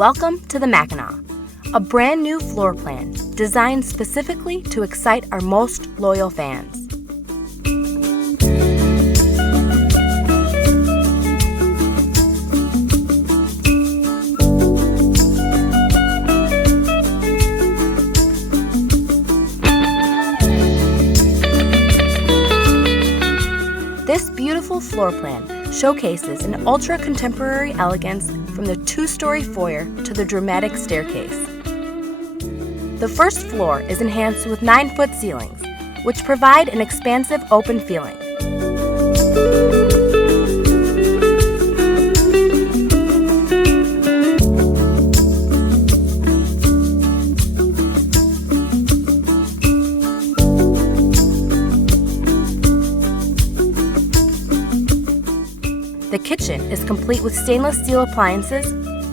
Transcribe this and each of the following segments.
Welcome to the Mackinaw, a brand new floor plan designed specifically to excite our most loyal fans. This beautiful floor plan showcases an ultra-contemporary elegance from the two-story foyer to the dramatic staircase. The first floor is enhanced with 9-foot ceilings, which provide an expansive open feeling. The kitchen is complete with stainless steel appliances,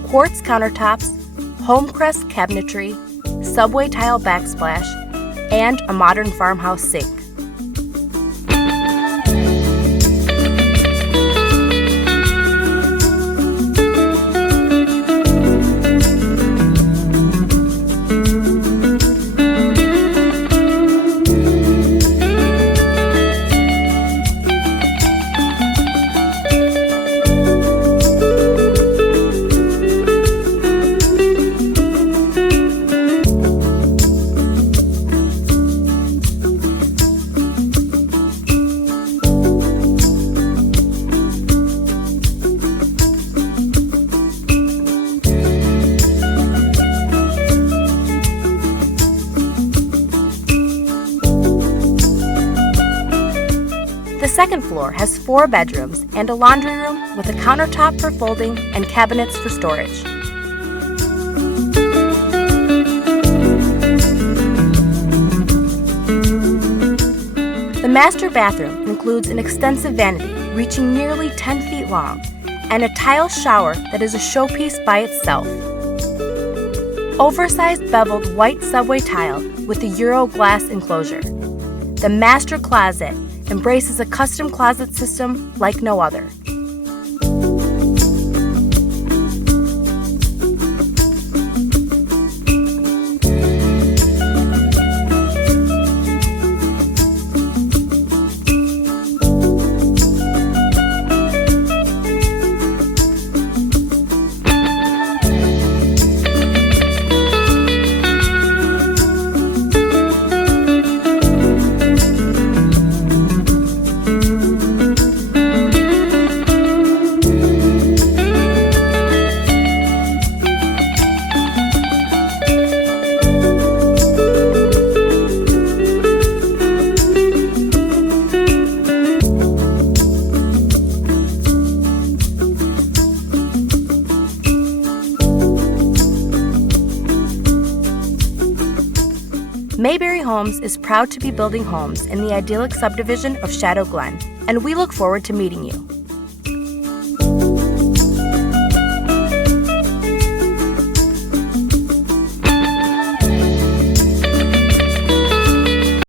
quartz countertops, Homecrest cabinetry, subway tile backsplash, and a modern farmhouse sink. The second floor has 4 bedrooms and a laundry room with a countertop for folding and cabinets for storage. The master bathroom includes an extensive vanity reaching nearly 10 feet long and a tile shower that is a showpiece by itself. Oversized beveled white subway tile with a Euro glass enclosure. The master closet embraces a custom closet system like no other. Mayberry Homes is proud to be building homes in the idyllic subdivision of Shadow Glen, and we look forward to meeting you.